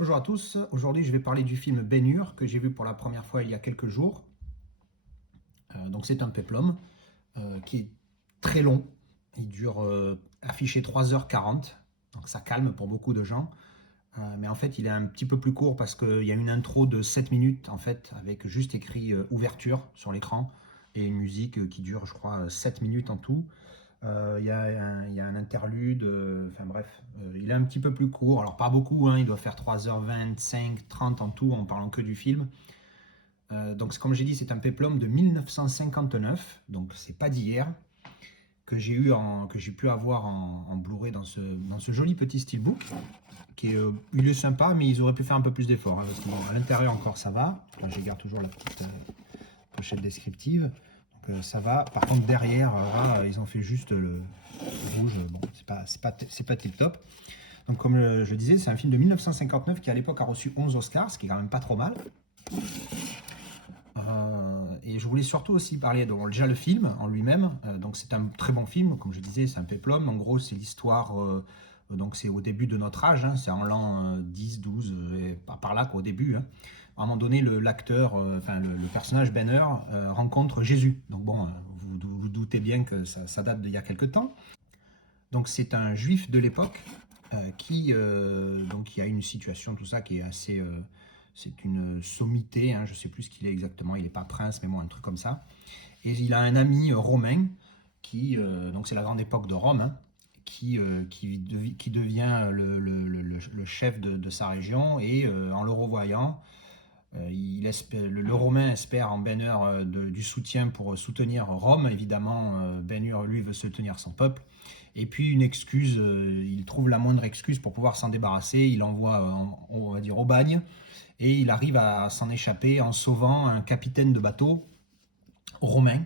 Bonjour à tous, aujourd'hui je vais parler du film Ben-Hur que j'ai vu pour la première fois il y a quelques jours. Donc c'est un péplum qui est très long, il dure affiché 3h40, donc ça calme pour beaucoup de gens. Mais en fait il est un petit peu plus court parce qu'il y a une intro de 7 minutes en fait avec juste écrit ouverture sur l'écran et une musique qui dure je crois 7 minutes en tout. Il y a un interlude, enfin bref, il est un petit peu plus court, alors pas beaucoup, hein, il doit faire 3h25, 30 en tout en parlant que du film. Donc comme j'ai dit, c'est un péplum de 1959, donc c'est pas d'hier, que j'ai pu avoir en Blu-ray dans ce joli petit steelbook, il est sympa, mais ils auraient pu faire un peu plus d'efforts, hein, parce qu'à l'intérieur encore ça va, là je garde toujours la petite pochette descriptive. Ça va. Par contre, derrière, là, ils ont fait juste le rouge. Bon, c'est pas tip top. Donc, comme je disais, c'est un film de 1959 qui, à l'époque, a reçu 11 Oscars, ce qui est quand même pas trop mal. Et je voulais surtout aussi parler de déjà le film en lui-même. Donc, c'est un très bon film. Comme je disais, c'est un péplum. En gros, c'est l'histoire. Donc, c'est au début de notre âge. Hein, c'est en l'an 10, 12, et par là qu'au début. Hein. À un moment donné, l'acteur, le personnage Benner rencontre Jésus. Donc bon, vous doutez bien que ça date d'il y a quelque temps. Donc c'est un juif de l'époque qui a une situation, tout ça, qui est assez... c'est une sommité, hein, je ne sais plus ce qu'il est exactement, il n'est pas prince, mais bon, un truc comme ça. Et il a un ami romain, donc c'est la grande époque de Rome, hein, qui devient le chef de sa région, et en le revoyant, le Romain espère en Ben-Hur du soutien pour soutenir Rome. Évidemment, Ben-Hur, lui, veut soutenir son peuple. Et puis une excuse, il trouve la moindre excuse pour pouvoir s'en débarrasser. Il envoie, on va dire, au bagne. Et il arrive à s'en échapper en sauvant un capitaine de bateau romain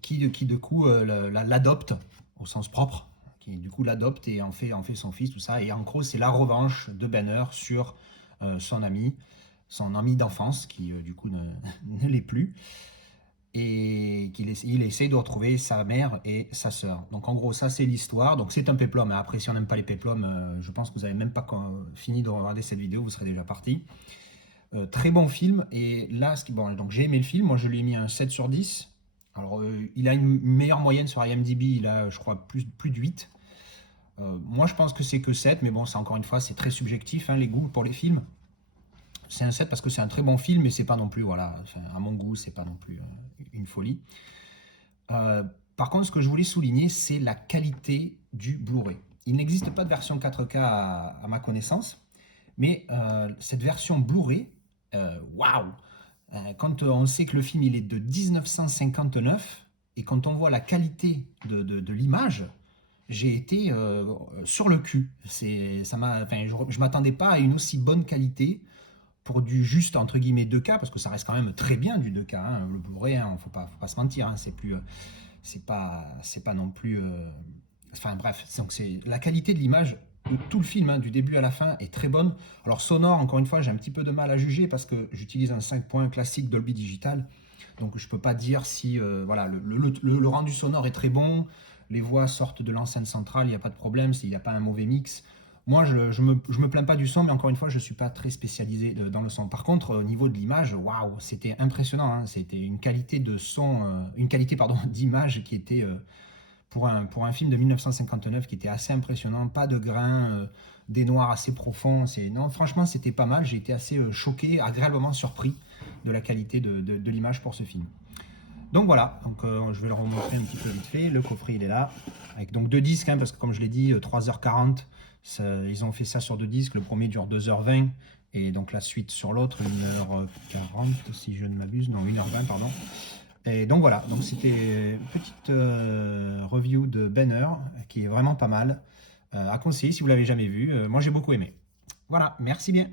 qui de coup l'adopte au sens propre. Qui du coup l'adopte et en fait son fils, tout ça. Et en gros, c'est la revanche de Ben-Hur sur son ami d'enfance, qui du coup ne l'est plus, et il essaie de retrouver sa mère et sa sœur. Donc en gros, ça c'est l'histoire. Donc c'est un péplum. Après, si on n'aime pas les péplums, je pense que vous n'avez même pas fini de regarder cette vidéo, vous serez déjà parti. Très bon film. Et là, bon, donc j'ai aimé le film. Moi, je lui ai mis un 7 sur 10. Alors, il a une meilleure moyenne sur IMDb. Il a, je crois, plus de 8. Moi, je pense que c'est que 7. Mais bon, c'est encore une fois, c'est très subjectif, hein, les goûts pour les films. C'est un 7 parce que c'est un très bon film, mais c'est pas non plus, voilà, enfin, à mon goût, c'est pas non plus une folie. Par contre, ce que je voulais souligner, c'est la qualité du Blu-ray. Il n'existe pas de version 4K à ma connaissance, mais cette version Blu-ray, waouh! Quand on sait que le film il est de 1959 et quand on voit la qualité de l'image, j'ai été sur le cul. Je m'attendais pas à une aussi bonne qualité pour du juste entre guillemets 2K, parce que ça reste quand même très bien du 2K, hein, le Blu-ray, hein, faut pas se mentir, hein, c'est pas non plus, enfin bref, donc c'est la qualité de l'image de tout le film, hein, du début à la fin, est très bonne. Alors sonore, encore une fois, j'ai un petit peu de mal à juger parce que j'utilise un 5 points classique Dolby Digital, donc je peux pas dire si, voilà, le rendu sonore est très bon, les voix sortent de l'enceinte centrale, il n'y a pas de problème, s'il n'y a pas un mauvais mix. Moi, je me plains pas du son, mais encore une fois, je suis pas très spécialisé dans le son. Par contre, au niveau de l'image, waouh, c'était impressionnant, hein. C'était une qualité de son, une qualité, pardon, d'image qui était, pour un film de 1959, qui était assez impressionnant. Pas de grains, des noirs assez profonds. Non, franchement, c'était pas mal. J'ai été assez choqué, agréablement surpris de la qualité de l'image pour ce film. Donc voilà, donc, je vais le remontrer un petit peu vite fait. Le coffret, il est là, avec donc deux disques, hein, parce que comme je l'ai dit, 3h40, ils ont fait ça sur deux disques. Le premier dure 2h20, et donc la suite sur l'autre, 1h40, si je ne m'abuse, non, 1h20, pardon. Et donc voilà, donc c'était une petite review de Ben-Hur, qui est vraiment pas mal, à conseiller si vous l'avez jamais vu. Moi j'ai beaucoup aimé. Voilà, merci bien.